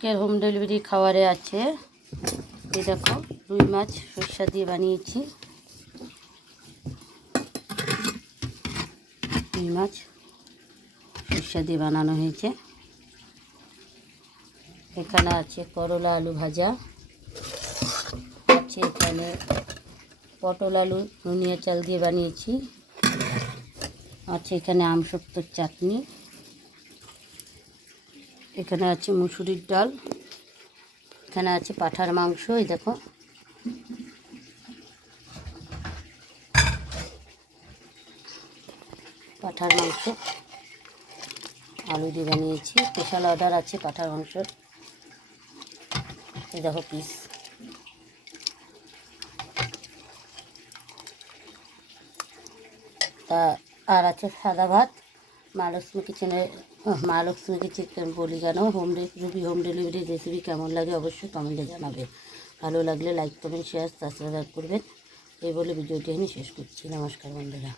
কের home delivery খাবারে আছে। এই দেখো রুই মাছ সরষা দিয়ে বানিয়েছি। রুই মাছ সরষা দিয়ে বানানো হয়েছে। এখানে আছে করলা আলু ভাজা, আছে এখানে পটল আলু নুনিয়া চাল দিয়ে বানিয়েছি, আছে এখানে আমসত্ত্বর চাটনি, এখানে আছে মুসুরির ডাল, এখানে আছে পাঁঠার মাংস। এই দেখো পাঁঠার মাংস আলু দিয়ে বানিয়েছি। স্পেশাল অর্ডার আছে পাঁঠার মাংসর। এই দেখো পিস। তা আর আছে সাদা ভাত। মহালক্ষ্মী কিচেন বলি কেন রুবি হোম ডেলিভারি রেসিপি কেমন লাগে অবশ্যই কমেন্টে জানাবে। ভালো লাগলে লাইক কমেন্ট শেয়ার সাবস্ক্রাইব করবেন। এই বলে ভিডিওটি আমি শেষ করছি। নমস্কার বন্ধুরা।